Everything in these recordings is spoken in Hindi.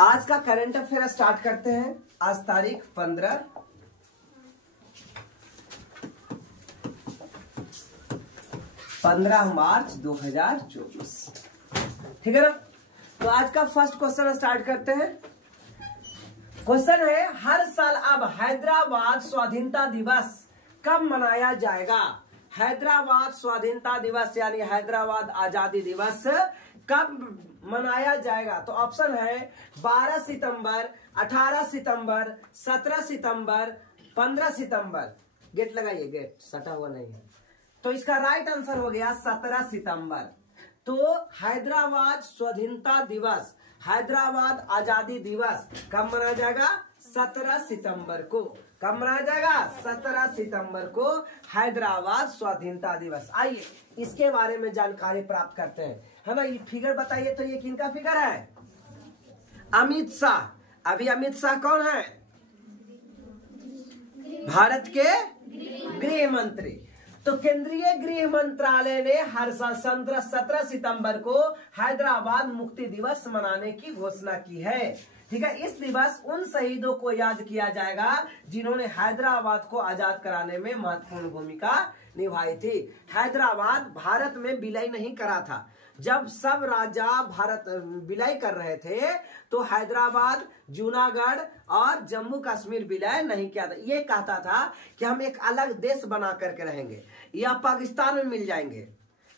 आज का करंट अफेयर स्टार्ट करते हैं। आज तारीख 15 मार्च 2024, ठीक है ना। तो आज का फर्स्ट क्वेश्चन स्टार्ट करते हैं। क्वेश्चन है, हर साल अब हैदराबाद स्वाधीनता दिवस कब मनाया जाएगा? हैदराबाद स्वाधीनता दिवस यानी हैदराबाद आजादी दिवस कब मनाया जाएगा? तो ऑप्शन है 12 सितंबर, 18 सितंबर, 17 सितंबर, 15 सितंबर। गेट लगाइए, गेट सटा हुआ नहीं है। तो इसका राइट आंसर हो गया 17 सितंबर। तो हैदराबाद स्वाधीनता दिवस, हैदराबाद आजादी दिवस कब मनाया जाएगा? 17 सितंबर को। कब मनाया जाएगा? 17 सितंबर को हैदराबाद स्वाधीनता दिवस। आइए इसके बारे में जानकारी प्राप्त करते हैं, है ना। ये फिगर बताइए, तो ये किनका फिगर है? अमित शाह। अभी अमित शाह कौन है? भारत के गृह मंत्री। तो केंद्रीय गृह मंत्रालय ने हर साल 17 सितंबर को हैदराबाद मुक्ति दिवस मनाने की घोषणा की है, ठीक है। इस दिवस उन शहीदों को याद किया जाएगा जिन्होंने हैदराबाद को आजाद कराने में महत्वपूर्ण भूमिका निभाई थी। हैदराबाद भारत में विलय नहीं करा था। जब सब राजा भारत विलय कर रहे थे तो हैदराबाद, जूनागढ़ और जम्मू कश्मीर विलय नहीं किया था। ये कहता था कि हम एक अलग देश बना करके रहेंगे या पाकिस्तान में मिल जाएंगे,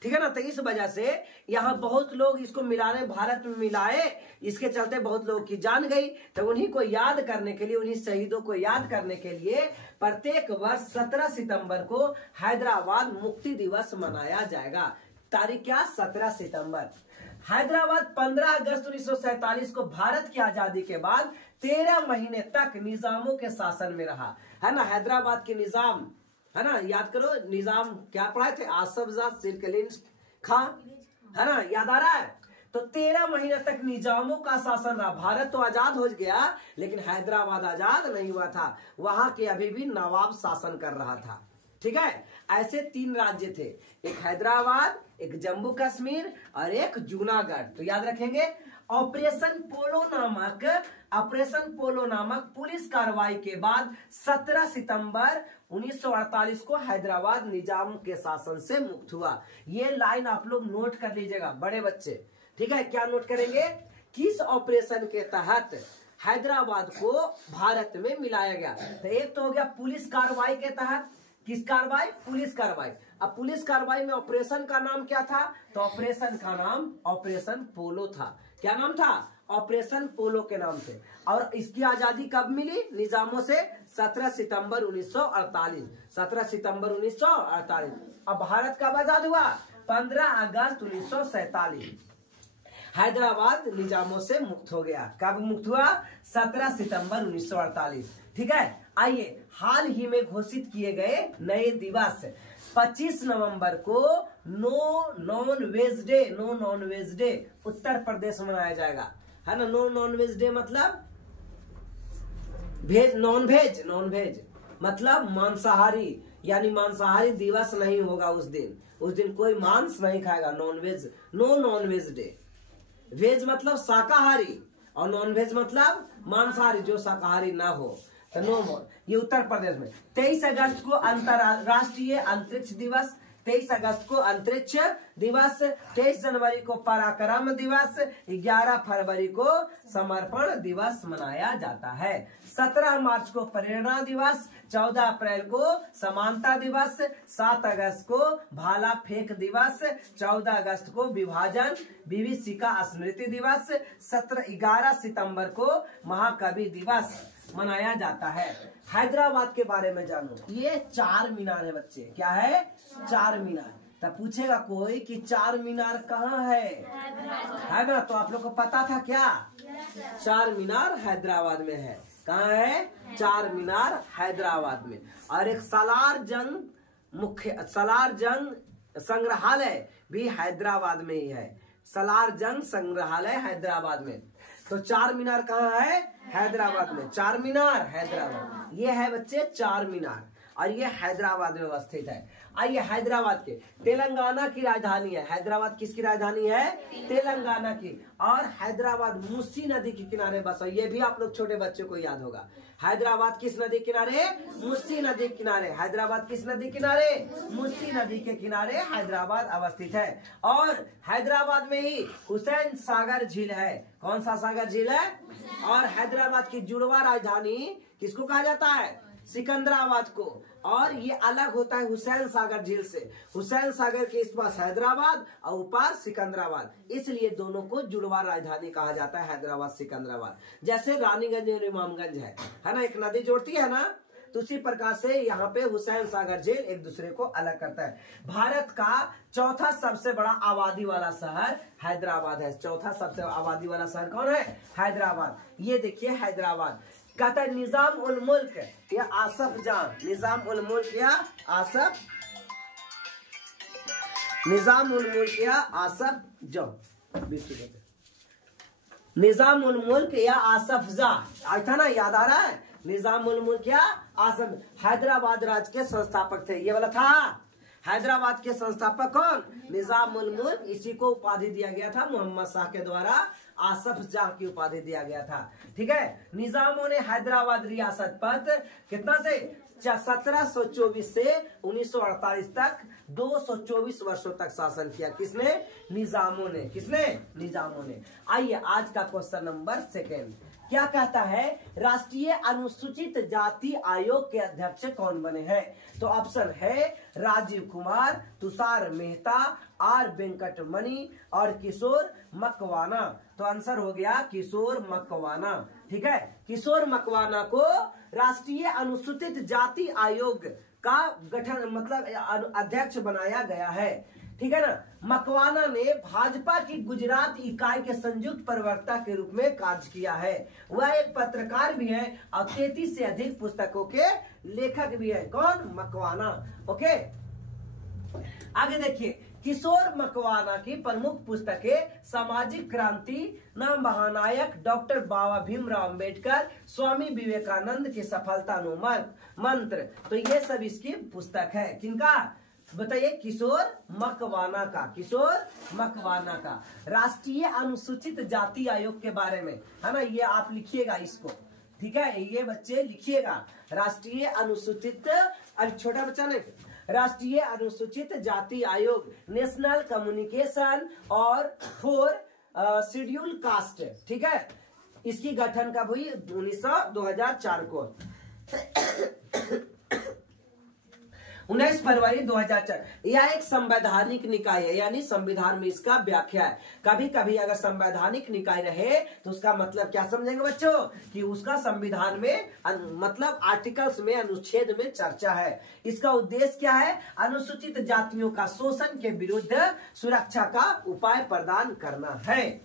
ठीक है ना। तो इस वजह से यहाँ बहुत लोग इसको मिलाने, भारत में मिलाए, इसके चलते बहुत लोगों की जान गई। तो उन्हीं को याद करने के लिए, उन्हीं शहीदों को याद करने के लिए प्रत्येक वर्ष 17 सितंबर को हैदराबाद मुक्ति दिवस मनाया जाएगा। तारीख क्या? 17 सितंबर। हैदराबाद 15 अगस्त 1947 को भारत की आजादी के बाद 13 महीने तक निजामों के शासन में रहा, है ना। हैदराबाद के निजाम, है ना, याद करो निजाम क्या पढ़ाए थे? आसफ जाह, सिरकलिन खां, है ना, याद आ रहा है। तो 13 महीने तक निजामों का शासन रहा। भारत तो आजाद हो गया लेकिन हैदराबाद आजाद नहीं हुआ था। वहां के अभी भी नवाब शासन कर रहा था, ठीक है। ऐसे 3 राज्य थे, एक हैदराबाद, एक जम्मू कश्मीर और एक जूनागढ़। तो याद रखेंगे। ऑपरेशन पोलो नामक पुलिस कार्रवाई के बाद 17 सितंबर 1948 को हैदराबाद निजाम के शासन से मुक्त हुआ। ये लाइन आप लोग नोट कर लीजिएगा बड़े बच्चे, ठीक है। क्या नोट करेंगे? किस ऑपरेशन के तहत हैदराबाद को भारत में मिलाया गया? तो एक तो हो गया पुलिस कार्रवाई के तहत। किस कार्रवाई? पुलिस कार्रवाई। अब पुलिस कार्रवाई में ऑपरेशन का नाम क्या था? तो ऑपरेशन का नाम ऑपरेशन पोलो था। क्या नाम था? ऑपरेशन पोलो के नाम से। और इसकी आजादी कब मिली निजामों से? 17 सितंबर 1948। 17 सितंबर 1948। अब भारत कब आजाद हुआ? 15 अगस्त 1947। हैदराबाद निजामों से मुक्त हो गया। कब मुक्त हुआ? 17 सितंबर 1948, ठीक है। आइए हाल ही में घोषित किए गए नए दिवस। 25 नवंबर को no non veg day Uttar Pradesh में मनाया जाएगा, है ना। नो नॉन वेज डे मतलब नॉन वेज मतलब मांसाहारी, यानी मांसाहारी दिवस नहीं होगा उस दिन। उस दिन कोई मांस नहीं खाएगा। No non veg day. Veg मतलब शाकाहारी और नॉन वेज मतलब मांसाहारी, जो शाकाहारी ना हो। तो नो मोर। ये उत्तर प्रदेश में 23 अगस्त को अंतरराष्ट्रीय अंतरिक्ष दिवस, 23 अगस्त को अंतरिक्ष दिवस, 23 जनवरी को पराक्रम दिवस, 11 फरवरी को समर्पण दिवस मनाया जाता है। 17 मार्च को प्रेरणा दिवस, 14 अप्रैल को समानता दिवस, 7 अगस्त को भाला फेंक दिवस, 14 अगस्त को विभीषिका स्मृति दिवस, 11 सितंबर को महाकवि दिवस मनाया जाता है। हैदराबाद के बारे में जानो। ये 4 मीनार है बच्चे। क्या है? 4 मीनार। तब पूछेगा कोई कि 4 मीनार कहाँ है ना। तो आप लोग को पता था क्या? 4 मीनार हैदराबाद में है। कहाँ है? 4 मीनार हैदराबाद में। और एक सालार जंग संग्रहालय भी हैदराबाद में ही है। सालार जंग संग्रहालय हैदराबाद में। तो 4 मीनार कहाँ है? हैदराबाद में। 4 मीनार हैदराबाद। ये है बच्चे 4 मीनार। और ये हैदराबाद में अवस्थित है। आइए हैदराबाद के, तेलंगाना की राजधानी है। हैदराबाद किसकी राजधानी है? तेलंगाना की। और हैदराबाद मूसी नदी के किनारे बसा, ये भी आप लोग छोटे बच्चों को याद होगा। हैदराबाद किस नदी किनारे? मूसी नदी किनारे। हैदराबाद किस नदी किनारे? मूसी नदी के किनारे हैदराबाद अवस्थित है। और हैदराबाद में ही हुसैन सागर झील है। कौन सा सागर झील है? और हैदराबाद की जुड़वा राजधानी किसको कहा जाता है? सिकंदराबाद को। और ये अलग होता है हुसैन सागर झील से। हुसैन सागर के इस पास हैदराबाद और ऊपर सिकंदराबाद, इसलिए दोनों को जुड़वा राजधानी कहा जाता है, हैदराबाद सिकंदराबाद। जैसे रानीगंज और इमामगंज है ना, एक नदी जोड़ती है ना, तो उसी प्रकार से यहाँ पे हुसैन सागर झील एक दूसरे को अलग करता है। भारत का चौथा सबसे बड़ा आबादी वाला शहर हैदराबाद है। चौथा सबसे आबादी वाला शहर कौन है? हैदराबाद। ये देखिए हैदराबाद कहता है निजाम उल मुल्क या आसफ जान, निजाम उल मुल्क या आसफ, निजाम उल मुल्क या आसफ जान, निजाम उल मुल्क या आसफ जान था ना, याद आ रहा है? निजाम उल मुल्क या आसफ हैदराबाद राज्य के संस्थापक थे। ये वाला था हैदराबाद के संस्थापक कौन? निजाम उल मुल्क। इसी को उपाधि दिया गया था मोहम्मद शाह के द्वारा, आसफ जाह की उपाधि दिया गया था। ठीक है। निजामों ने हैदराबाद रियासत पर कितना से 1724 से 1948 तक 224 वर्षों तक शासन किया। किसने? निजामों ने। किसने? निजामों ने। आइए आज का क्वेश्चन नंबर 2 क्या कहता है? राष्ट्रीय अनुसूचित जाति आयोग के अध्यक्ष कौन बने हैं? तो ऑप्शन है राजीव कुमार, तुषार मेहता, आर वेंकटमणि और किशोर मकवाना। तो आंसर हो गया किशोर मकवाना। ठीक है। किशोर मकवाना को राष्ट्रीय अनुसूचित जाति आयोग का गठन मतलब अध्यक्ष बनाया गया है। ठीक है ना। मकवाना ने भाजपा की गुजरात इकाई के संयुक्त प्रवक्ता के रूप में कार्य किया है। वह एक पत्रकार भी है और 33 से अधिक पुस्तकों के लेखक भी है। कौन? मकवाना। ओके, आगे देखिए। किशोर मकवाना की प्रमुख पुस्तकें सामाजिक क्रांति, न महानायक, डॉक्टर बाबा भीमराव अंबेडकर, स्वामी विवेकानंद की सफलता मंत्र। तो ये सब इसकी पुस्तक है। किनका बताइए? किशोर मकवाना का। किशोर मकवाना का राष्ट्रीय अनुसूचित जाति आयोग के बारे में है ना, ये आप लिखिएगा इसको। ठीक है, ये बच्चे लिखिएगा। राष्ट्रीय अनुसूचित, अब छोटा बच्चा नहीं, राष्ट्रीय अनुसूचित जाति आयोग, नेशनल कम्युनिकेशन और फॉर शेड्यूल कास्ट। ठीक है, इसकी गठन कब हुई? 2004 को 19 फरवरी 2004। यह एक संवैधानिक निकाय है, यानी संविधान में इसका व्याख्या है। कभी कभी अगर संवैधानिक निकाय रहे तो उसका मतलब क्या समझेंगे बच्चों? कि उसका संविधान में मतलब आर्टिकल्स में, अनुच्छेद में चर्चा है। इसका उद्देश्य क्या है? अनुसूचित जातियों का शोषण के विरुद्ध सुरक्षा का उपाय प्रदान करना है।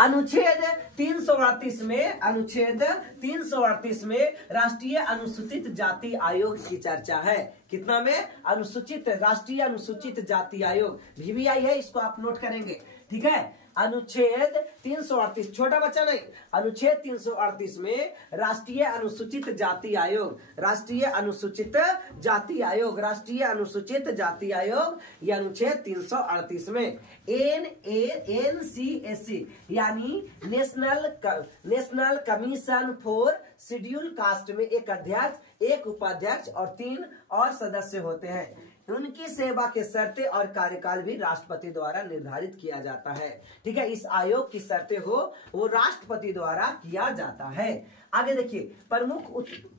अनुच्छेद 338 में, अनुच्छेद 338 में राष्ट्रीय अनुसूचित जाति आयोग की चर्चा है। कितना में? अनुसूचित, राष्ट्रीय अनुसूचित जाति आयोग VVI है, इसको आप नोट करेंगे। ठीक है। अनुच्छेद 338, छोटा बच्चा नहीं, अनुच्छेद 338 में राष्ट्रीय अनुसूचित जाति आयोग, राष्ट्रीय अनुसूचित जाति आयोग, राष्ट्रीय अनुसूचित जाति आयोग, ये अनुच्छेद 338 में NCSC यानी national commission for schedule caste में एक अध्यक्ष, एक उपाध्यक्ष और 3 और सदस्य होते हैं। उनकी सेवा के शर्तें और कार्यकाल भी राष्ट्रपति द्वारा निर्धारित किया जाता है। ठीक है, इस आयोग की शर्तें हो वो राष्ट्रपति द्वारा किया जाता है। आगे देखिए, प्रमुख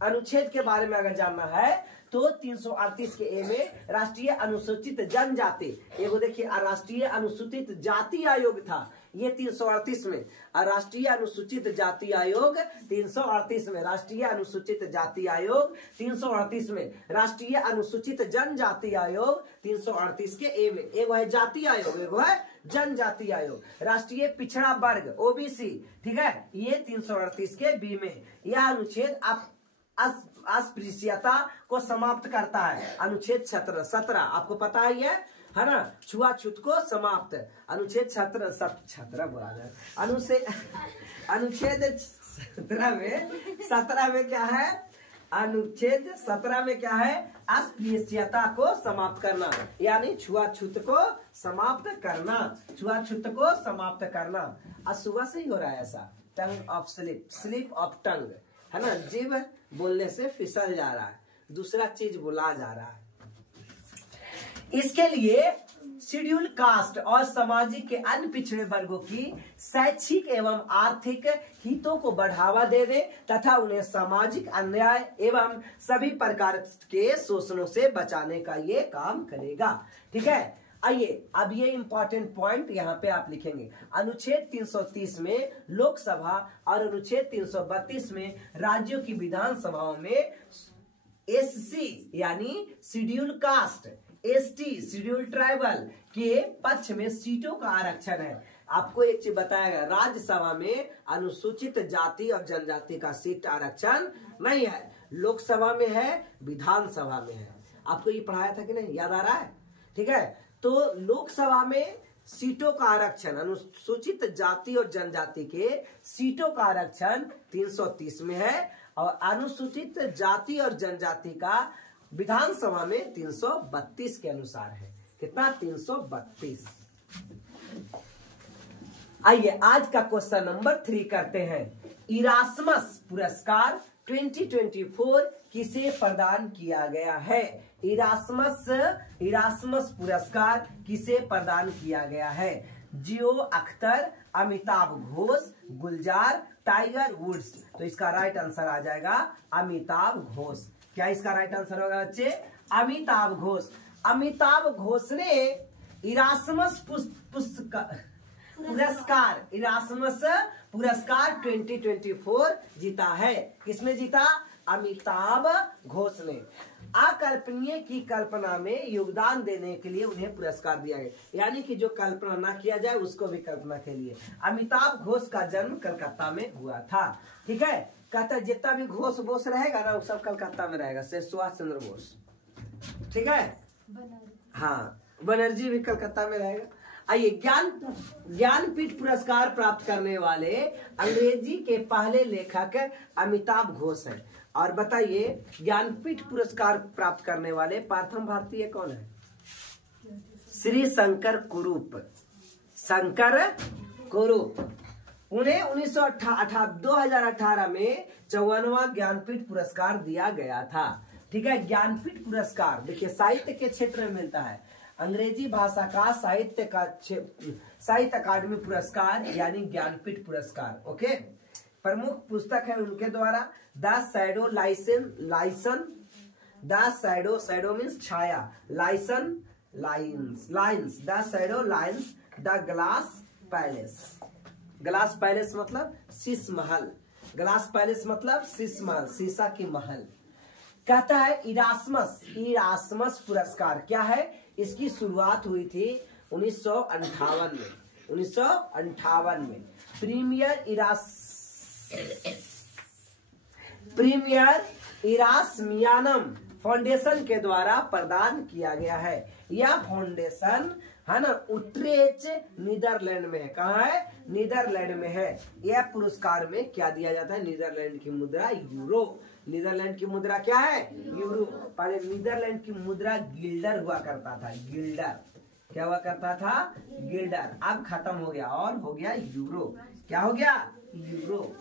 अनुच्छेद के बारे में अगर जानना है तो 338 के ए में राष्ट्रीय अनुसूचित जनजाति, एगो देखिए राष्ट्रीय अनुसूचित जाति आयोग था, ये 338 में, और राष्ट्रीय अनुसूचित जाति आयोग 338 में, राष्ट्रीय अनुसूचित जाति आयोग 338 में, राष्ट्रीय अनुसूचित जनजाति आयोग 338 के ए में। एगो है जाति आयोग, एगो है जनजाति आयोग। राष्ट्रीय पिछड़ा वर्ग OBC, ठीक है, ये 338 के बी में। यह अनुच्छेद अस्पृश्यता को समाप्त करता है। अनुच्छेद 17 आपको पता ही है ना, छुआछूत को समाप्त। अनुच्छेद 17 बोला जाए, अनुच्छेद 17 में क्या है? अनुच्छेद 17 में क्या है, अस्पृश्यता को समाप्त करना, यानी छुआछूत को समाप्त करना, छुआछूत को समाप्त करना। आज सुबह से ही हो रहा है ऐसा, tongue of slip, slip of tongue, है ना, जीभ बोलने से फिसल जा रहा है, दूसरा चीज बोला जा रहा है। इसके लिए शेड्यूल कास्ट और सामाजिक के अन्य पिछड़े वर्गों की शैक्षिक एवं आर्थिक हितों को बढ़ावा देने तथा उन्हें सामाजिक अन्याय एवं सभी प्रकार के शोषणों से बचाने का ये काम करेगा। ठीक है, आइए अब ये इंपॉर्टेंट पॉइंट यहाँ पे आप लिखेंगे। अनुच्छेद 330 में लोकसभा और अनुच्छेद 332 में राज्यों की विधानसभाओं में एससी यानी schedule caste, ST schedule tribal के पक्ष में सीटों का आरक्षण है। आपको एक चीज बताया गया, राज्यसभा में अनुसूचित जाति और जनजाति का सीट आरक्षण नहीं है, लोकसभा में है, विधानसभा में है। आपको ये पढ़ाया था कि नहीं, याद आ रहा है? ठीक है, तो लोकसभा में सीटों का आरक्षण, अनुसूचित जाति और जनजाति के सीटों का आरक्षण 330 में है और अनुसूचित जाति और जनजाति का विधानसभा में 332 के अनुसार है। कितना? 332। आइए आज का क्वेश्चन नंबर 3 करते हैं। इरास्मस पुरस्कार 2024 किसे प्रदान किया गया है? इरास्मस पुरस्कार किसे प्रदान किया गया है? जियो अख्तर, अमिताभ घोष, गुलजार, टाइगर वुड्स। तो इसका राइट आंसर आ जाएगा अमिताभ घोष। क्या इसका राइट आंसर होगा बच्चे? अमिताभ घोष। अमिताभ घोष ने इरास्मस पुरस्कार 2024 जीता है। किसने जीता? अमिताभ घोष ने। अकल्पनीय की कल्पना में योगदान देने के लिए उन्हें पुरस्कार दिया गया, यानी कि जो कल्पना ना किया जाए उसको भी कल्पना के लिए। अमिताभ घोष का जन्म कलकत्ता में हुआ था। ठीक है, कहता है जितना भी घोष बोस रहेगा ना वो सब कलकत्ता में रहेगा, से सुभाष चंद्र बोस। ठीक है, हाँ, बनर्जी भी कलकत्ता में रहेगा। आइए, ज्ञानपीठ पुरस्कार प्राप्त करने वाले अंग्रेजी के पहले लेखक अमिताभ घोष हैं। और बताइए, ज्ञानपीठ पुरस्कार प्राप्त करने वाले प्रथम भारतीय कौन है? श्री शंकर कुरूप। शंकर कुरूप। उन्हें 2018 में 54वां ज्ञानपीठ पुरस्कार दिया गया था। ठीक है, ज्ञानपीठ पुरस्कार देखिए साहित्य के क्षेत्र में मिलता है। अंग्रेजी भाषा का साहित्य अकादमी पुरस्कार यानी ज्ञानपीठ पुरस्कार। ओके, प्रमुख पुस्तक है उनके द्वारा the shadow licence, the shadow means Chhaya, licence lines, the shadow lines, the glass palace. Glass palace मतलब शीश महल, ग्लास पैलेस मतलब शीश महल, शीशा की महल। कहता है इरास्मस पुरस्कार क्या है? इसकी शुरुआत हुई थी 1958 में। 1958 में प्रीमियर इरास्मियानम फाउंडेशन के द्वारा प्रदान किया गया है। यह फाउंडेशन है ना उट्रेच नीदरलैंड में है। कहाँ है? नीदरलैंड में है। यह पुरस्कार में क्या दिया जाता है? नीदरलैंड की मुद्रा यूरो। नीदरलैंड की मुद्रा क्या है? यूरो। पहले नीदरलैंड की मुद्रा गिल्डर हुआ करता था। गिल्डर क्या हुआ करता था? गिल्डर। अब खत्म हो गया और हो गया यूरो। क्या हो गया? यूरो।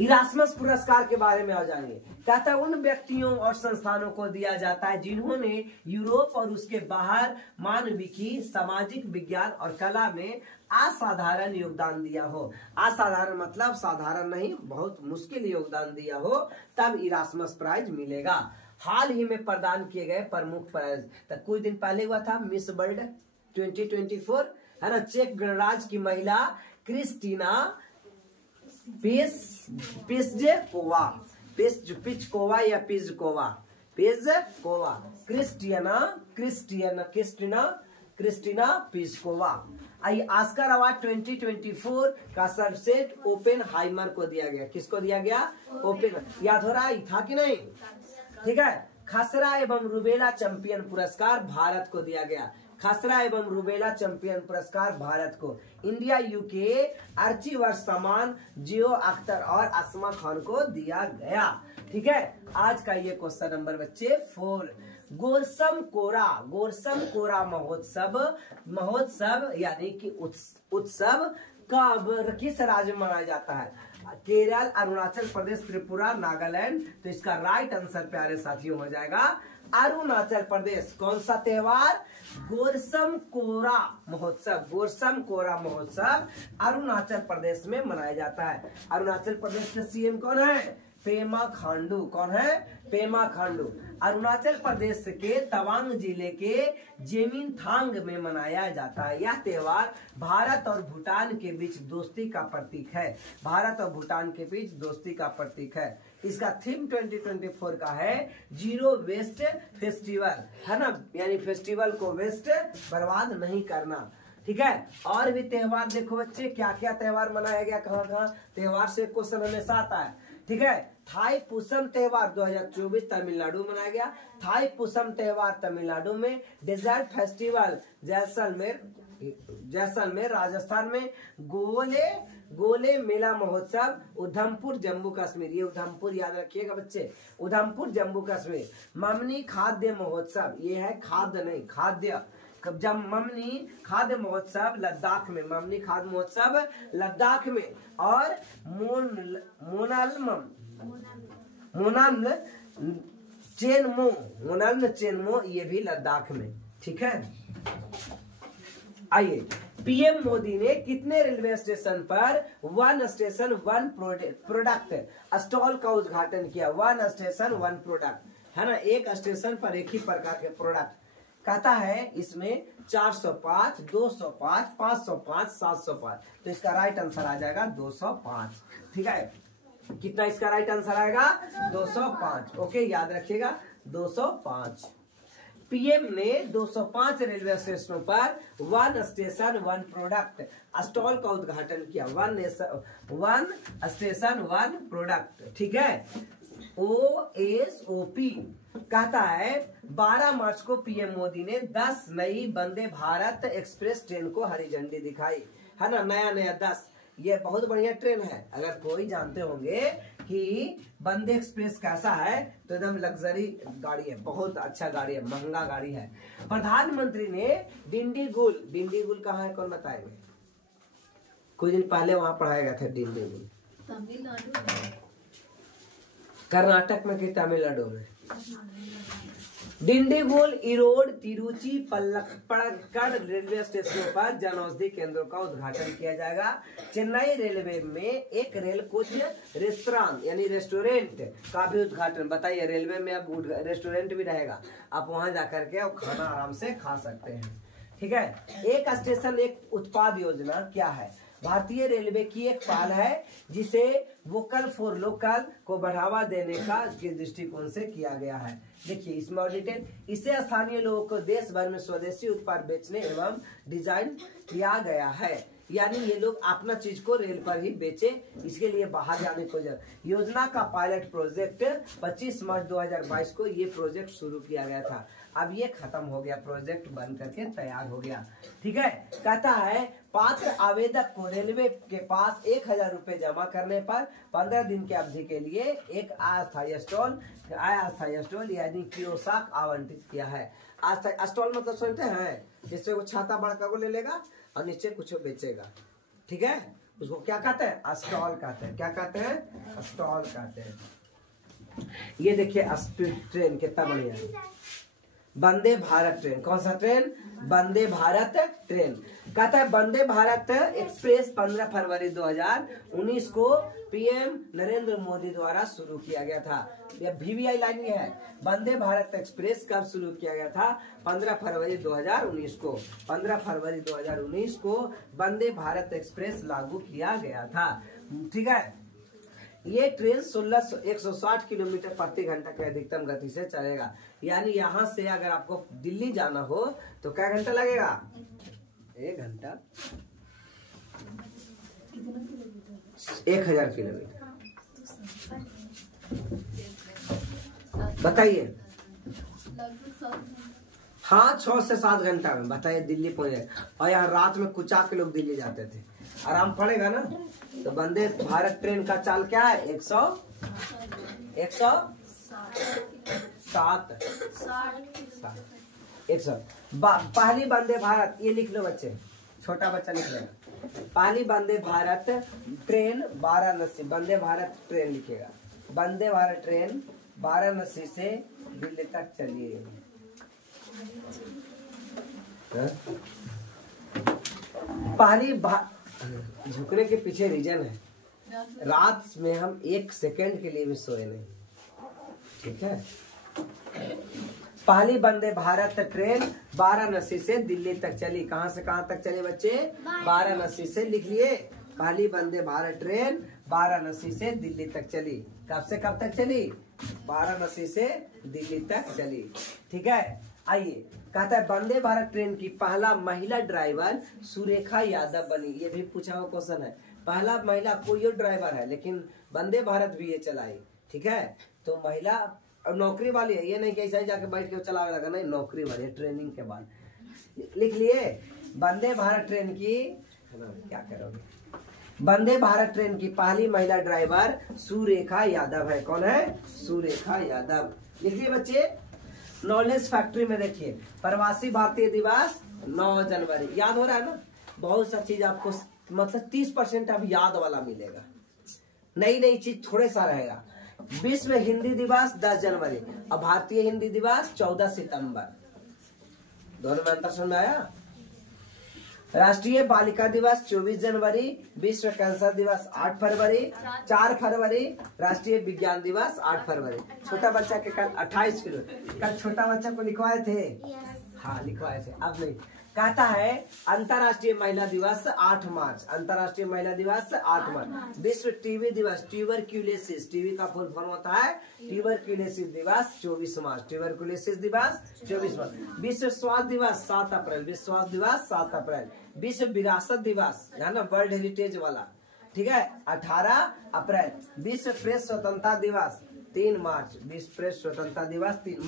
इरास्मस पुरस्कार के बारे में आ जाएंगे। कहता है उन व्यक्तियों और संस्थानों को दिया जाता है जिन्होंने यूरोप और उसके बाहर मानविकी, सामाजिक विज्ञान और कला में असाधारण योगदान दिया हो। असाधारण मतलब साधारण नहीं, बहुत मुश्किल योगदान दिया हो, तब इरास्मस प्राइज मिलेगा। हाल ही में प्रदान किए गए प्रमुख प्राइज तक कुछ दिन पहले हुआ था मिस वर्ल्ड 2024 है ना। चेक गणराज्य की महिला क्रिस्टीना पिस्कोवा या पिस्कोवा, क्रिस्टीना पिस्कोवा। आइए, ऑस्कर अवार्ड 2024 का सर्वश्रेष्ठ ओपेनहाइमर को दिया गया। किसको दिया गया? ओपेन। याद हो रहा है था कि नहीं? ठीक है, खसरा एवं रूबेला चैंपियन पुरस्कार भारत को दिया गया। खसरा एवं रूबेला चैंपियन पुरस्कार भारत को। इंडिया यूके अर्ची वर्ष सम्मान जियो अख्तर और असमा खान को दिया गया। ठीक है, आज का ये क्वेश्चन नंबर बच्चे 4। गोरसम कोरा महोत्सव यानी कि उत्सव कब किस राज्य में मनाया जाता है? केरल, अरुणाचल प्रदेश, त्रिपुरा, नागालैंड। तो इसका राइट आंसर प्यारे साथियों हो जाएगा अरुणाचल प्रदेश। कौन सा त्योहार? गोरसम कोरा महोत्सव अरुणाचल प्रदेश में मनाया जाता है। अरुणाचल प्रदेश के सीएम कौन है? पेमा खांडू। कौन है? पेमा खांडू। अरुणाचल प्रदेश के तवांग जिले के जेमिनथांग में मनाया जाता है। यह त्योहार भारत और भूटान के बीच दोस्ती का प्रतीक है। भारत और भूटान के बीच दोस्ती का प्रतीक है। इसका थीम 2024 का है जीरो वेस्ट फेस्टिवल, है ना, यानी फेस्टिवल को वेस्ट बर्बाद नहीं करना। ठीक है, और भी त्योहार देखो बच्चे, क्या क्या त्योहार मनाया गया, कहाँ कहाँ त्योहार से क्वेश्चन हमेशा आता है। ठीक है, थाई पुसम त्योहार 2024 तमिलनाडु मनाया गया। थाई पुसम त्योहार तमिलनाडु में। डेजर्ट फेस्टिवल जैसलमेर राजस्थान में। गोले मेला महोत्सव उधमपुर जम्मू कश्मीर। ये उधमपुर याद रखिएगा बच्चे, उधमपुर जम्मू कश्मीर। ममनी खाद्य महोत्सव, ये है खाद्य नहीं खाद्य। जब ममनी खाद्य महोत्सव लद्दाख में, ममनी खाद्य महोत्सव लद्दाख में। और मोनाल्म चेनमो ये भी लद्दाख में। ठीक है, आइए, पीएम मोदी ने कितने रेलवे स्टेशन पर one station one product stall का उद्घाटन किया? वन स्टेशन वन प्रोडक्ट, है ना, एक स्टेशन पर एक ही प्रकार के प्रोडक्ट। कहता है इसमें 405, 205, 505, 705। तो इसका राइट आंसर आ जाएगा 205। ठीक है, कितना इसका राइट आंसर आएगा? 205। ओके, याद रखिएगा 205। पीएम ने 205 रेलवे स्टेशनों पर one station one product stall का उद्घाटन किया। One station one product. ठीक है, OSOP कहता है 12 मार्च को पीएम मोदी ने 10 नई वंदे भारत एक्सप्रेस ट्रेन को हरी झंडी दिखाई, है ना, नया 10। ये बहुत बढ़िया ट्रेन है। अगर कोई जानते होंगे कि वंदे एक्सप्रेस कैसा है, तो एकदम लग्जरी गाड़ी है, बहुत अच्छा गाड़ी है, महंगा गाड़ी है। प्रधानमंत्री ने डिंडीगुल कहाँ है, कौन बताएंगे? कुछ दिन पहले वहां पढ़ाया गया था डिंडीगुल। तमिलनाडु, कर्नाटक में कि तमिलनाडु में? डिंडीगुल, इरोड, तिरुचि, पलक्कड़ रेलवे स्टेशनों पर जनौषधि केंद्रों का उद्घाटन किया जाएगा। चेन्नई रेलवे में एक रेल कोच रेस्टोरेंट यानी रेस्टोरेंट का भी उद्घाटन। बताइए, रेलवे में अब रेस्टोरेंट भी रहेगा, आप वहां जाकर के और खाना आराम से खा सकते हैं। ठीक है, एक स्टेशन एक उत्पाद योजना क्या है? भारतीय रेलवे की एक पहल है जिसे वोकल फॉर लोकल को बढ़ावा देने का के दृष्टिकोण से किया गया है। देखिए इसमें और डिटेल, इससे स्थानीय लोगों को देश भर में स्वदेशी उत्पाद बेचने एवं डिजाइन किया गया है। यानी ये लोग अपना चीज को रेल पर ही बेचे, इसके लिए बाहर जाने को जरूरत। योजना का पायलट प्रोजेक्ट 25 मार्च 2022 को ये प्रोजेक्ट शुरू किया गया था। अब ये खत्म हो गया, प्रोजेक्ट बन करके तैयार हो गया। ठीक है, कहता है पात्र आवेदक को रेलवे के पास 1000 रुपए जमा करने पर 15 दिन की अवधि के लिए एक अस्थायी स्टॉल यानी कियोस्क आवंटित किया है। स्टॉल मतलब सुनते हैं, जिससे वो छाता बड़का को ले लेगा और नीचे कुछ बेचेगा। ठीक है, उसको क्या कहते हैं? स्टॉल कहते हैं। क्या कहते हैं? स्टॉल कहते हैं। ये देखिए स्पीड ट्रेन कितना बढ़िया है, वंदे भारत ट्रेन। कौन सा ट्रेन? वंदे भारत ट्रेन। कहता है वंदे भारत एक्सप्रेस 15 फरवरी 2019 को पीएम नरेंद्र मोदी द्वारा शुरू किया गया था। यह VVI लाइन है। वंदे भारत एक्सप्रेस कब शुरू किया गया था? 15 फरवरी 2019 को। 15 फरवरी 2019 को वंदे भारत एक्सप्रेस लागू किया गया था। ठीक है, ये ट्रेन 160 किलोमीटर प्रति घंटा की अधिकतम गति से चलेगा। यानी यहाँ से अगर आपको दिल्ली जाना हो तो क्या घंटा लगेगा? 1 घंटा 1000 किलोमीटर। बताइए, हाँ 6 से 7 घंटा में बताइए दिल्ली पहुंचे। और यहाँ रात में कुचा के लोग दिल्ली जाते थे, आराम पड़ेगा ना। तो वंदे भारत ट्रेन का चाल क्या है? 107 पहली वंदे भारत, ये लिख लो बच्चे, छोटा बच्चा लिख लेगा। पहली वंदे भारत ट्रेन वाराणसी, वंदे भारत ट्रेन लिखेगा। वंदे भारत ट्रेन वाराणसी से दिल्ली तक चली। पहली झुकने के पीछे रीजन है, रात में हम 1 सेकंड के लिए भी सोए नहीं, ठीक है। पहली वंदे भारत ट्रेन वाराणसी से दिल्ली तक चली। कहां से कहां तक चले बच्चे? वाराणसी से, लिख लिए। पहली वंदे भारत ट्रेन वाराणसी से दिल्ली तक चली। कब से कब तक चली? वाराणसी से दिल्ली तक चली, ठीक है। आइए, कहता है वंदे भारत ट्रेन की पहला महिला ड्राइवर सुरेखा यादव बनी। ये भी पूछा हुआ क्वेश्चन है। पहला महिला कोई और ड्राइवर है, लेकिन वंदे भारत भी ये चलाई, ठीक है। तो महिला और नौकरी वाली है, ये नहीं कि ऐसा ही जाके बैठ के चलावे लगा, नहीं, नौकरी वाली है, ट्रेनिंग के बाद। लिख लिए वंदे भारत ट्रेन की, क्या करोगे, वंदे भारत ट्रेन की पहली महिला ड्राइवर सुरेखा यादव है। कौन है? सुरेखा यादव। लिख लिए बच्चे। नॉलेज फैक्ट्री में देखिए, प्रवासी भारतीय दिवस 9 जनवरी, याद हो रहा है ना। बहुत सा चीज आपको मतलब 30% अब याद वाला मिलेगा, नई नई चीज थोड़े सा रहेगा। विश्व हिंदी दिवस 10 जनवरी और भारतीय हिंदी दिवस 14 सितंबर। दोनों में अंतर समझ में आया? राष्ट्रीय बालिका दिवस 24 जनवरी, विश्व कैंसर दिवस 8 फरवरी, 4 फरवरी राष्ट्रीय विज्ञान दिवस 8 फरवरी। छोटा बच्चा के कल 28 किलो, कल छोटा बच्चा को लिखवाए थे, हाँ लिखवाए थे, अब नहीं। कहता है अंतर्राष्ट्रीय महिला दिवस 8 मार्च, अंतर्राष्ट्रीय महिला दिवस 8 मार्च। विश्व टीबी दिवस, ट्यूबरक्यूलोसिस, टीबी का फुल फॉर्म होता है ट्यूबरक्यूलोसिस दिवस 24 मार्च, ट्यूबरक्यूलोसिस दिवस 24 मार्च। विश्व स्वास्थ्य दिवस 7 अप्रैल, विश्व स्वास्थ्य दिवस 7 अप्रैल। विश्व विरासत दिवस है ना, वर्ल्ड हेरिटेज वाला, ठीक है, 18 अप्रैल। विश्व प्रेस स्वतंत्रता दिवस 3 मार्च, विश्व प्रेस स्वतंत्रता दिवस 3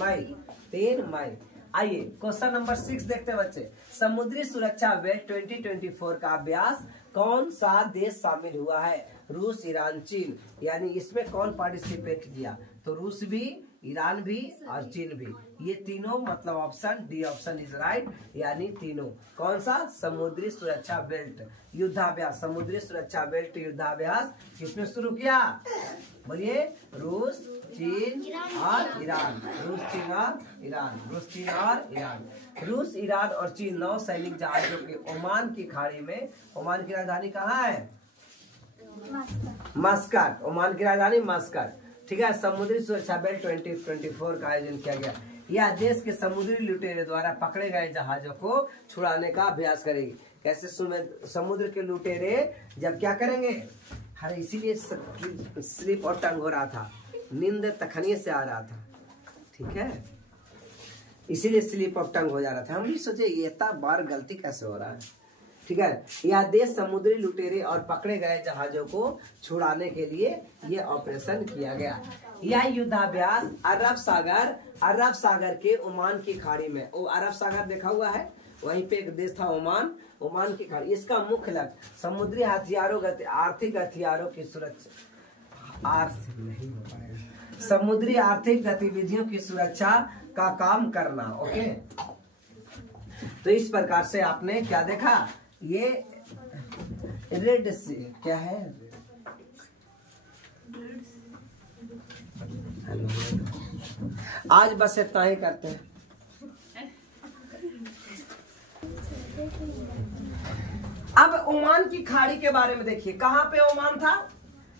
मई। आइए क्वेश्चन नंबर 6 देखते हैं बच्चे। समुद्री सुरक्षा बेल्ट 2024 का अभ्यास कौन सा देश शामिल हुआ है? रूस, ईरान, चीन। यानी इसमें कौन पार्टिसिपेट किया? तो रूस भी, ईरान भी और चीन भी। ये तीनों मतलब option D option is right, यानी तीनों। कौन सा? समुद्री सुरक्षा बेल्ट युद्धाभ्यास, समुद्री सुरक्षा बेल्ट युद्धाभ्यास किसने शुरू किया? बोलिए। रूस, चीन और ईरान। रूस, चीन और ईरान, रूस, चीन और ईरान। रूस, ईरान और चीन 9 सैनिक जहाजों के ओमान की खाड़ी में, ओमान की राजधानी कहाँ है? मस्कट, ओमान की राजधानी मस्कट, ठीक है। समुद्री सुरक्षा बेल्ट 2024 का आयोजन किया गया। यह देश के समुद्री लुटेरे द्वारा पकड़े गए जहाजों को छुड़ाने का अभ्यास करेगी। कैसे? समुद्र के लुटेरे जब क्या करेंगे, अरे इसीलिए स्लिप और टंग हो रहा था, नींद तखनिए से आ रहा था, ठीक है, इसीलिए स्लिप ऑफ टंग हो जा रहा था। हम भी सोचे ये इतना बार गलती कैसे हो रहा है, ठीक है। यह देश समुद्री लुटेरे और पकड़े गए जहाजों को छुड़ाने के लिए ये ऑपरेशन किया गया। यह युद्धाभ्यास अरब सागर के ओमान की खाड़ी में, वो अरब सागर देखा हुआ है, वहीं पे एक देश था ओमान, ओमान की खाड़ी। इसका मुख्य लक्ष्य समुद्री हथियारों, आर्थिक हथियारों की सुरक्षा, आर्थिक नहीं हो पाएगा, समुद्री आर्थिक गतिविधियों की सुरक्षा का काम करना। ओके, तो इस प्रकार से आपने क्या देखा, ये रेड सी क्या है, आज बस इतना ही करते हैं। अब ओमान की खाड़ी के बारे में देखिए, कहां पे ओमान था?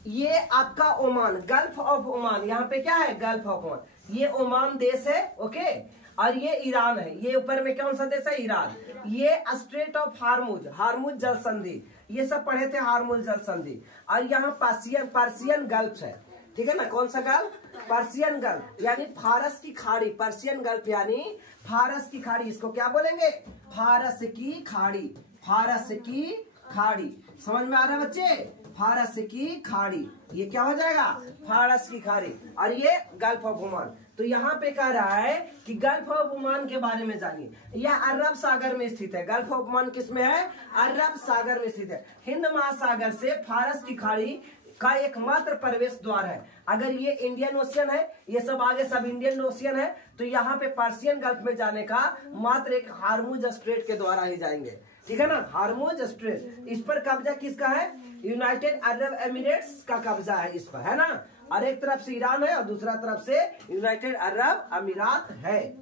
ये आपका ओमान, गल्फ ऑफ ओमान, यहाँ पे क्या है? Gulf of Oman. ये ओमान देश है, ओके, और ये ईरान है। ये ऊपर में कौन सा देश है? ईरान। ये स्ट्रेट ऑफ हार्मुज, हार्मुज जल संधि, ये सब पढ़े थे, हार्मुज जल संधि। और यहाँ पर्सियन गल्फ है, ठीक है ना। कौन सा गल्फ? पर्सियन गल्फ, यानी फारस की खाड़ी। पर्सियन गल्फ यानी फारस की खाड़ी, इसको क्या बोलेंगे? फारस की खाड़ी, फारस की खाड़ी। समझ में आ रहा है बच्चे? फारस की खाड़ी, ये क्या हो जाएगा? फारस की खाड़ी। और ये गल्फ ऑफ ओमान। तो यहाँ पे कह रहा है कि गल्फ ऑफ ओमान के बारे में जानिए। यह अरब सागर में स्थित है। गल्फ ऑफ ओमान किस में है? अरब सागर में स्थित है। हिंद महासागर से फारस की खाड़ी का एकमात्र प्रवेश द्वार है। अगर ये इंडियन ओशियन है, ये सब आगे सब इंडियन ओशियन है, तो यहाँ पे पर्शियन गल्फ में जाने का मात्र एक हार्मुज स्ट्रेट के द्वारा ही जाएंगे, ठीक है ना, हार्मुज स्ट्रेट। इस पर कब्जा किसका है? यूनाइटेड अरब एमिरेट्स का कब्जा है इस पर, है ना। और एक तरफ से ईरान है और दूसरा तरफ से यूनाइटेड अरब अमीरात है।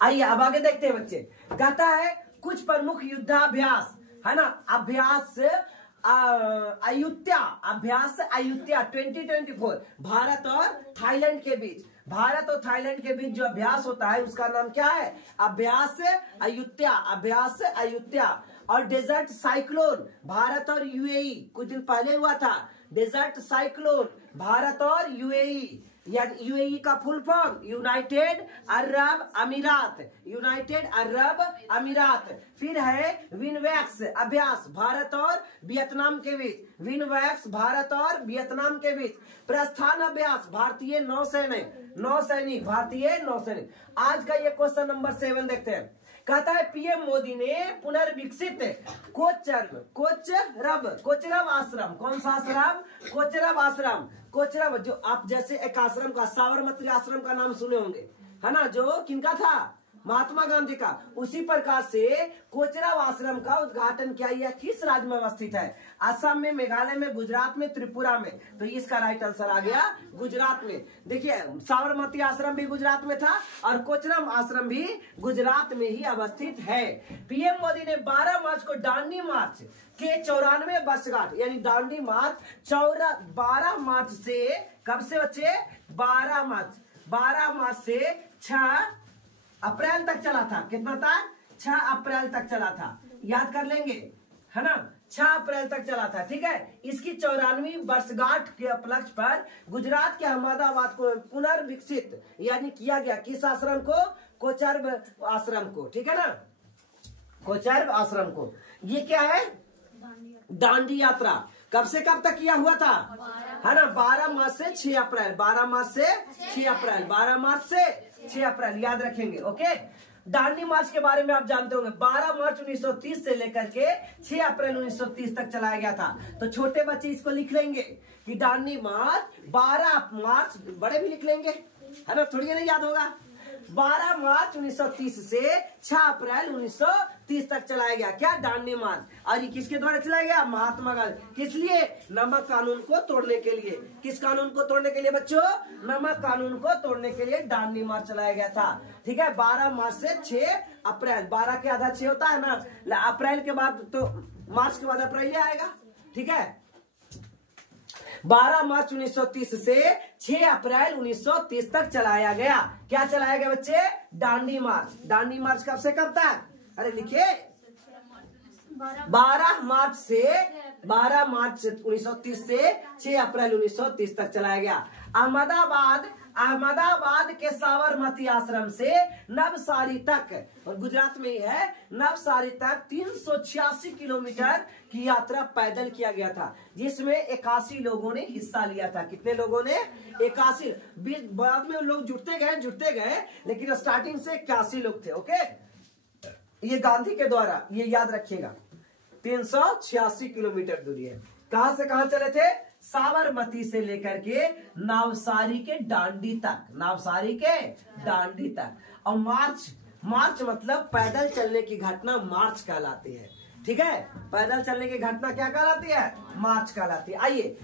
आइए अब आगे देखते हैं बच्चे। कहता है कुछ प्रमुख युद्धाभ्यास, है ना, अभ्यास अभ्यास अयुत्या 2024 भारत और थाईलैंड के बीच, भारत और थाईलैंड के बीच जो अभ्यास होता है उसका नाम क्या है? अभ्यास अयुत्या, अभ्यास अयुत्या। और डेजर्ट साइक्लोन भारत और यूएई, कुछ दिन पहले हुआ था। डेजर्ट साइक्लोन भारत और यूएई, या यूएई का फुल फॉर्म यूनाइटेड अरब अमीरात, यूनाइटेड अरब अमीरात। फिर है विनवैक्स अभ्यास भारत और वियतनाम के बीच, विनवैक्स भारत और वियतनाम के बीच। प्रस्थान अभ्यास भारतीय नौसैनिक, भारतीय नौसैनिक। आज का ये क्वेश्चन नंबर 7 देखते हैं। कहता है पीएम मोदी ने पुनर्विकसित कोचरब आश्रम, कौन सा आश्रम? कोचरब आश्रम। कोचरब जो आप जैसे एक आश्रम का, साबरमती आश्रम का नाम सुने होंगे, है ना, जो किनका था? महात्मा गांधी का। उसी प्रकार से कोचरब आश्रम का उद्घाटन किया गया। किस राज्य में अवस्थित है? असम में, मेघालय में, गुजरात में, त्रिपुरा में। तो इसका राइट आंसर आ गया गुजरात में। देखिए साबरमती आश्रम भी गुजरात में था और कोचरब आश्रम भी गुजरात में ही अवस्थित है। पीएम मोदी ने 12 मार्च को दांडी मार्च के 94 वर्षगांठ, यानी दांडी मार्च 12 मार्च से, कब से बच्चे? 12 मार्च से 6 अप्रैल तक चला था। कितना था? 6 अप्रैल तक चला था, याद कर लेंगे, है ना, 6 अप्रैल तक चला था, ठीक है। इसकी 94वीं वर्षगांठ के उपलक्ष्य पर गुजरात के अहमदाबाद को पुनर्विकसित यानी किया गया। किस आश्रम को? कोचरब आश्रम को, ठीक है ना, कोचरब आश्रम को। ये क्या है? दांडी यात्रा। कब से कब तक किया हुआ था? है ना, 12 मार्च से 6 अप्रैल, 12 मार्च से 6 अप्रैल, 12 मार्च से 6 अप्रैल, याद रखेंगे, ओके। दांडी मार्च के बारे में आप जानते होंगे, 12 मार्च 1930 से लेकर के 6 अप्रैल 1930 तक चलाया गया था। तो छोटे बच्चे इसको लिख लेंगे कि दांडी मार्च 12 मार्च, बड़े भी लिख लेंगे, है ना, थोड़ी नहीं याद होगा। 12 मार्च 1930 से 6 अप्रैल 1930 तक चलाया गया। क्या? दांडी मार्च। और ये किसके द्वारा चलाया गया? महात्मा गांधी। किस लिए? नमक कानून को तोड़ने के लिए। किस कानून को तोड़ने के लिए बच्चों? नमक कानून को तोड़ने के लिए दांडी मार्च चलाया गया था, ठीक है। 12 मार्च से 6 अप्रैल, 12 के आधा 6 होता है ना, अप्रैल के बाद तो मार्च के बाद अप्रैल आएगा, ठीक है। 12 मार्च 1930 से 6 अप्रैल 1930 तक चलाया गया। क्या चलाया गया बच्चे? दांडी मार्च। दांडी मार्च कब से कब तक? अरे लिखिए, 12 मार्च 1930 से 6 अप्रैल 1930 तक चलाया गया। अहमदाबाद के साबरमती आश्रम से नवसारी तक, और गुजरात में ही है, नवसारी तक 386 किलोमीटर की यात्रा पैदल किया गया था, जिसमें 81 लोगों ने हिस्सा लिया था। कितने लोगों ने? 81। बाद में लोग जुटते गए, लेकिन स्टार्टिंग से 81 लोग थे, ओके। ये गांधी के द्वारा, ये याद रखिएगा, 386 किलोमीटर दूरी है। कहां से कहां चले थे? साबरमती से लेकर के नवसारी के दांडी तक, नवसारी के दांडी तक। और मार्च मतलब पैदल चलने की घटना मार्च कहलाती है, ठीक है। पैदल चलने की घटना क्या कहलाती है? मार्च कहलाती है। आइए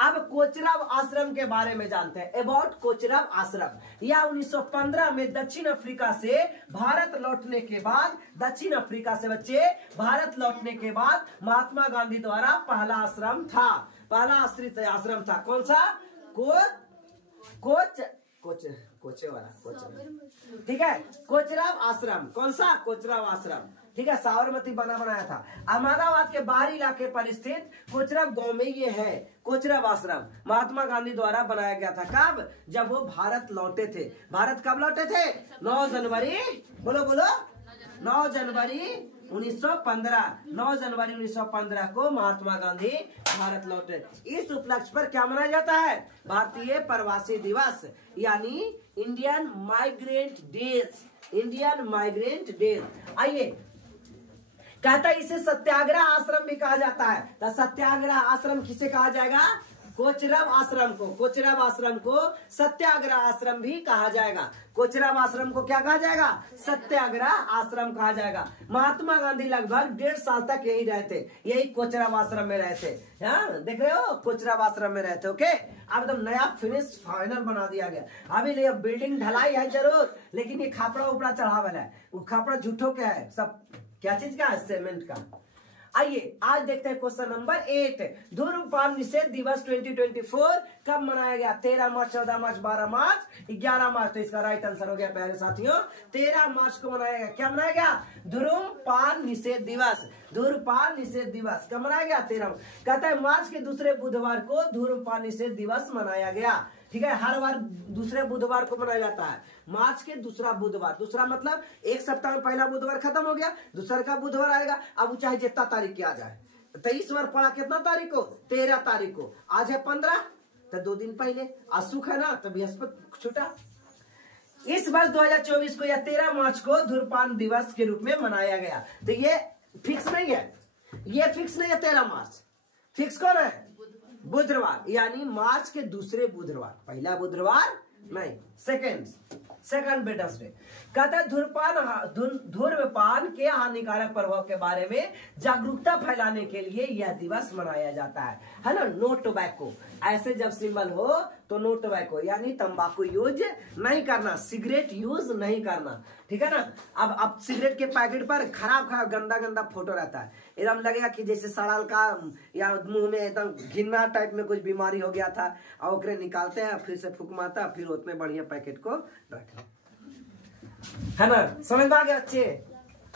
अब कोचरब आश्रम के बारे में जानते हैं। अबाउट कोचरब आश्रम। यह 1915 में दक्षिण अफ्रीका से भारत लौटने के बाद, दक्षिण अफ्रीका से बच्चे भारत लौटने के बाद महात्मा गांधी द्वारा पहला आश्रम था, पहला आश्रित आश्रम था। कौन सा? कोचे वाला, ठीक है, कोचरब आश्रम। कौन सा? कोचरब आश्रम, ठीक है, साबरमती बनाया था। अहमदाबाद के बाहरी इलाके पर स्थित कोचरब गांव में ये है कोचरब आश्रम। महात्मा गांधी द्वारा बनाया गया था। कब? जब वो भारत लौटे थे। भारत कब लौटे थे? 9 जनवरी, बोलो 9 जनवरी 1915, 9 जनवरी 1915 को महात्मा गांधी भारत लौटे। इस उपलक्ष्य पर क्या मनाया जाता है? भारतीय प्रवासी दिवस, यानी Indian migrant days, Indian migrant days. आइए कहता है इसे सत्याग्रह आश्रम भी कहा जाता है। तो सत्याग्रह आश्रम किसे कहा जाएगा? कोचरब आश्रम को। कोचरब आश्रम को सत्याग्रह आश्रम भी कहा जाएगा। कोचरब आश्रम को क्या कहा जाएगा? सत्याग्रह आश्रम कहा जाएगा। महात्मा गांधी लगभग 1.5 साल तक यही रहते, यही कोचरब आश्रम में रहते। देख रहे हो, कोचरब आश्रम में रहते। ओके, अब एकदम नया फिनिश फाइनल बना दिया गया। अभी बिल्डिंग ढलाई है जरूर, लेकिन ये खापड़ा उपड़ा चढ़ावल है। वो खापड़ा झूठो क्या है, सब क्या चीज का है? सीमेंट का। आइए आज देखते हैं क्वेश्चन नंबर 8। धूम्रपान निषेध दिवस 2024 कब मनाया गया? 13 मार्च, 14 मार्च, 12 मार्च, 11 मार्च। तो इसका राइट आंसर हो गया प्यारे साथियों, 13 मार्च को मनाया गया। क्या मनाया गया? धूम्रपान निषेध दिवस। धूम्रपान निषेध दिवस कब मनाया गया? 13। कहता है मार्च के दूसरे बुधवार को धूम्रपान निषेध दिवस मनाया गया। ठीक है, हर बार दूसरे बुधवार को मनाया जाता है। मार्च के दूसरा बुधवार, दूसरा मतलब एक सप्ताह में पहला बुधवार खत्म हो गया, दूसरा का बुधवार आएगा। अब चाहे जितना तारीख की आ जाए। तो इस बार पड़ा कितना तारीख को? 13 तारीख को। आज है 15, तो 2 दिन पहले। आज सुख है ना, तो बृहस्पति छूटा। इस वर्ष 2024 को या 13 मार्च को धूम्रपान दिवस के रूप में मनाया गया। तो ये फिक्स नहीं है, ये फिक्स नहीं है 13 मार्च। फिक्स कौन है? बुधवार, यानी मार्च के दूसरे बुधवार। पहला बुधवार नहीं, सेकंड वेडनेसडे। कहता है धूम्रपान के हानिकारक प्रभाव के बारे में जागरूकता फैलाने के लिए यह दिवस मनाया जाता है ना। नो टोबैको, ऐसे जब सिंबल हो तो नो टोबैको, यानी तंबाकू यूज नहीं करना, सिगरेट यूज नहीं करना। ठीक है ना। अब सिगरेट के पैकेट पर खराब गंदा फोटो रहता है, एकदम लगेगा कि जैसे सड़ाल का या मुंह में एकदम घिन्ना टाइप में कुछ बीमारी हो गया था, और ओकरे निकालते हैं, फिर से फूक मारता, फिर उतने बढ़िया पैकेट को रखें, है ना। समझ में आ गया बच्चे?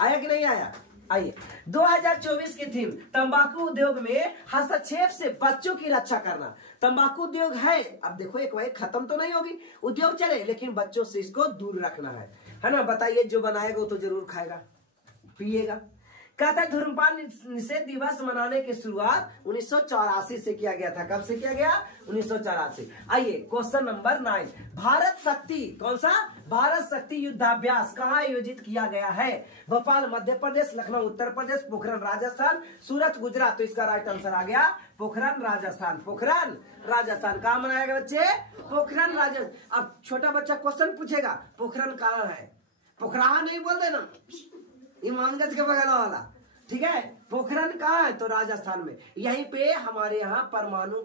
आया कि नहीं आया? आइए 2024 की थीम तंबाकू उद्योग में हस्तक्षेप से बच्चों की रक्षा करना। तंबाकू उद्योग है, अब देखो एक वही खत्म तो नहीं होगी, उद्योग चले, लेकिन बच्चों से इसको दूर रखना है ना। बताइए, जो बनाएगा वो तो जरूर खाएगा पिएगा। कहता है धूम्रपान निषेध दिवस मनाने की शुरुआत 1984 से किया गया था। कब से किया गया? 1984। आइए क्वेश्चन नंबर 9। भारत शक्ति, कौन सा? भारत शक्ति युद्धाभ्यास कहाँ आयोजित किया गया है? भोपाल मध्य प्रदेश, लखनऊ उत्तर प्रदेश, पोखरण राजस्थान, सूरत गुजरात। तो इसका राइट आंसर आ गया पोखरण राजस्थान। पोखरण राजस्थान कहाँ मनाया गया बच्चे? पोखरण राजस्थान। अब छोटा बच्चा क्वेश्चन पूछेगा, पोखरण कहाँ है? पोखराहा नहीं बोल देना, ईमानगंज के बगल वाला। ठीक है, पोखरण कहाँ है? तो राजस्थान में। यहीं पे हमारे यहाँ परमाणु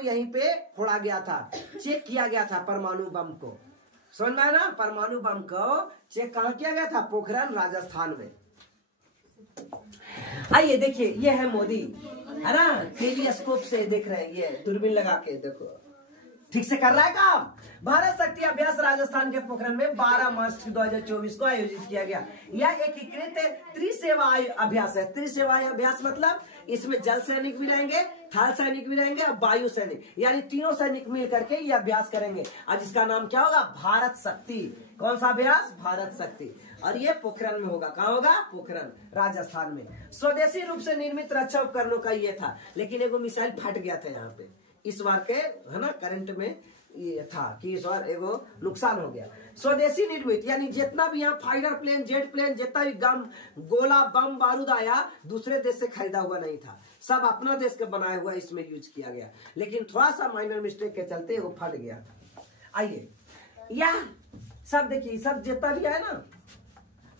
यहीं पे फोड़ा गया था, चेक किया गया था परमाणु बम को। समझ में आया ना? परमाणु बम को चेक कहाँ किया गया था? पोखरण राजस्थान में। आइए देखिए, ये है मोदी, है ना। टेलीस्कोप से देख रहे हैं, ये दूरबीन लगा के देखो, ठीक से कर रहा है काम। भारत शक्ति अभ्यास राजस्थान के पोखरण में 12 मार्च 2024 को आयोजित किया गया। यह एकीकृत त्रिसेवा अभ्यास है। त्रिसेवा अभ्यास मतलब इसमें जल सैनिक भी रहेंगे, थल सैनिक भी रहेंगे और वायु सैनिक, यानी तीनों सैनिक मिल करके ये अभ्यास करेंगे। आज इसका नाम क्या होगा? भारत शक्ति। कौन सा अभ्यास? भारत शक्ति। और ये पोखरण में होगा। कहाँ होगा? पोखरण राजस्थान में। स्वदेशी रूप से निर्मित रक्षा उपकरणों का ये था, लेकिन एगो मिसाइल फट गया था यहाँ पे इस बार के, है ना, करंट में ये था कि इस बार एगो नुकसान हो गया। स्वदेशी निर्मित, यानी जितना भी यहाँ फाइटर प्लेन, जेट प्लेन, जितना भी गोला बम बारूद आया, दूसरे देश से खरीदा हुआ नहीं था, सब अपना देश का बनाया हुआ इसमें यूज किया गया। लेकिन थोड़ा सा माइनर मिस्टेक के चलते वो फट गया। आइए यह सब देखिए, सब जितना भी है ना,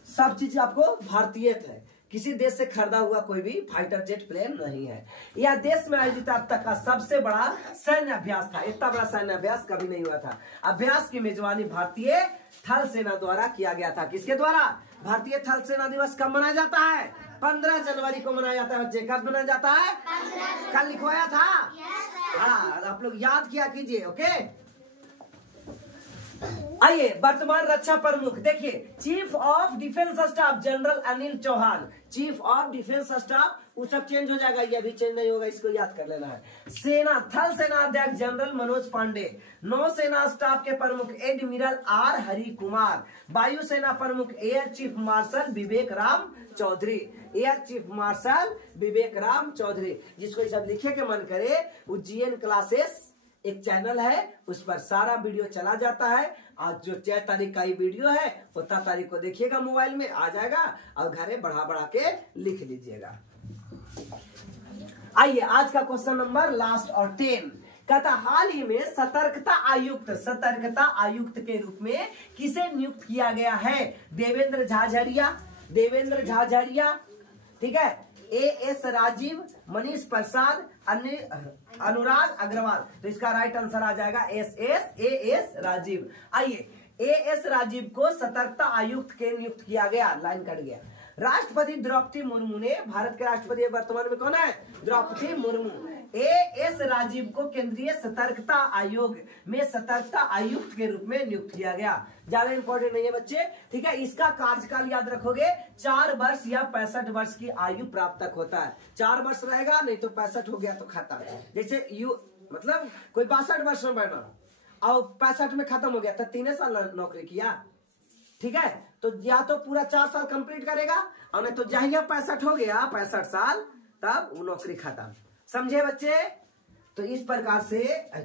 सब चीज आपको भारतीय है, किसी देश से खरीदा हुआ कोई भी फाइटर जेट प्लेन नहीं है। यह देश में आयोजित अब तक का सबसे बड़ा सैन्य अभ्यास था। इतना बड़ा सैन्य अभ्यास कभी नहीं हुआ था। अभ्यास की मेजबानी भारतीय थल सेना द्वारा किया गया था। किसके द्वारा? भारतीय थल सेना दिवस कब मनाया जाता है? 15 जनवरी को मनाया जाता है बच्चे। कब मनाया जाता है? कल लिखवाया था। हाँ, आप लोग याद किया कीजिए। ओके, आइए वर्तमान रक्षा प्रमुख देखिए, chief of defence staff general Anil Chauhan. Chief of defence staff वो सब चेंज हो जाएगा, ये भी चेंज नहीं होगा, इसको याद कर लेना है। सेना थल सेना अध्यक्ष जनरल मनोज पांडे। नौसेना स्टाफ के प्रमुख एडमिरल आर हरि कुमार। वायुसेना प्रमुख air chief marshal Vivek Ram Chaudhary. Air chief marshal Vivek Ram Chaudhary. जिसको ये सब लिखे के मन करे, वो GN क्लासेस एक चैनल है, उस पर सारा वीडियो चला जाता है। आज जो 6 तारीख का ही वीडियो है 17 तारीख को देखिएगा, मोबाइल में आ जाएगा और घरे बढ़ा बढ़ा के लिख लीजिएगा। आइए आज का क्वेश्चन नंबर लास्ट और 10 कहता, हाल ही में सतर्कता आयुक्त के रूप में किसे नियुक्त किया गया है? देवेंद्र झाझड़िया, ठीक है, AS राजीव, मनीष प्रसाद, अनुराग अग्रवाल। तो इसका राइट आंसर आ जाएगा AS राजीव। आइए AS राजीव को सतर्कता आयुक्त के नियुक्त किया गया, लाइन कट गया। राष्ट्रपति द्रौपदी मुर्मू ने, भारत के राष्ट्रपति वर्तमान में कौन है? द्रौपदी मुर्मू। AS राजीव को केंद्रीय सतर्कता आयोग में सतर्कता आयुक्त के रूप में नियुक्त किया गया। ज्यादा इंपॉर्टेंट नहीं है बच्चे, ठीक है। इसका कार्यकाल याद रखोगे, 4 वर्ष या 65 वर्ष की आयु प्राप्त तक होता है। 4 वर्ष रहेगा, नहीं तो 65 हो गया तो खत्म। जैसे मतलब कोई 62 वर्ष में बना और 65 में खत्म हो गया तो 3 साल नौकरी किया, ठीक है। तो या तो पूरा 4 साल कंप्लीट करेगा और नहीं तो जहिया 65 हो गया, 65 साल, तब वो नौकरी खत्म। समझे बच्चे? तो इस प्रकार से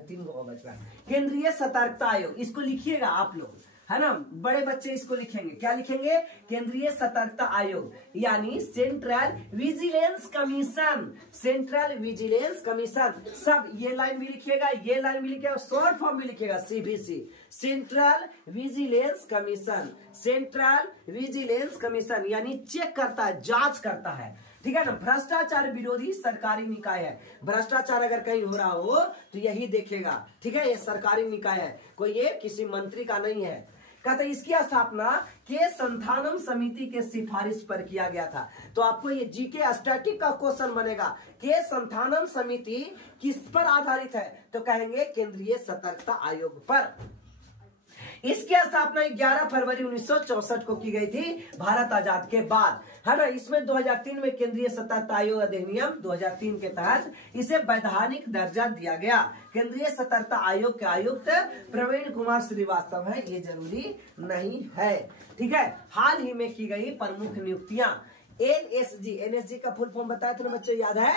3 गो बच रहा है। केंद्रीय सतर्कता आयोग, इसको लिखिएगा आप लोग, है ना, बड़े बच्चे इसको लिखेंगे। क्या लिखेंगे? केंद्रीय सतर्कता आयोग, यानी central vigilance commission, central vigilance commission. सब ये लाइन भी लिखिएगा, ये लाइन भी लिखिएगा, शॉर्ट फॉर्म भी लिखिएगा, CVC, central vigilance commission, central vigilance commission, यानी चेक करता है, जांच करता है, ठीक है ना। भ्रष्टाचार विरोधी सरकारी निकाय है। भ्रष्टाचार अगर कहीं हो रहा हो तो यही देखेगा, ठीक है। ये सरकारी निकाय है, कोई ये किसी मंत्री का नहीं है। कहते इसकी स्थापना के संथानम समिति के सिफारिश पर किया गया था। तो आपको ये जीके स्टैटिक का क्वेश्चन बनेगा, के संथानम समिति किस पर आधारित है? तो कहेंगे केंद्रीय सतर्कता आयोग पर। इसकी स्थापना 11 फरवरी 1964 को की गई थी, भारत आजाद के बाद, है ना। इसमें 2003 में केंद्रीय सतर्कता आयोग अधिनियम 2003 के तहत इसे वैधानिक दर्जा दिया गया। केंद्रीय सतर्कता आयोग के आयुक्त प्रवीण कुमार श्रीवास्तव है, ये जरूरी नहीं है, ठीक है। हाल ही में की गई प्रमुख नियुक्तियां, NSG का फुल फॉर्म बताया था बच्चे, याद है?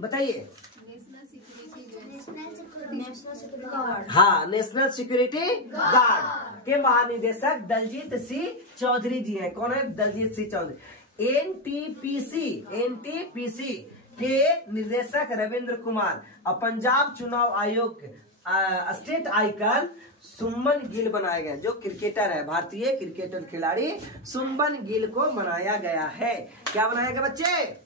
बताइए। हाँ, नेशनल सिक्योरिटी गार्ड के महानिदेशक दलजीत सिंह चौधरी जी हैं। कौन है? दलजीत सिंह चौधरी। NTPC के निर्देशक रविंद्र कुमार और पंजाब चुनाव आयोग स्टेट आइकन सुमन गिल बनाए गए, जो क्रिकेटर है, भारतीय क्रिकेटर खिलाड़ी सुमन गिल को बनाया गया है। क्या बनाया गया बच्चे?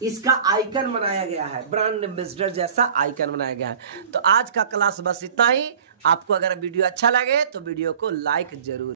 इसका आइकन बनाया गया है, ब्रांड एम्बेसडर जैसा आइकन बनाया गया है। तो आज का क्लास बस इतना ही। आपको अगर वीडियो अच्छा लगे तो वीडियो को लाइक जरूर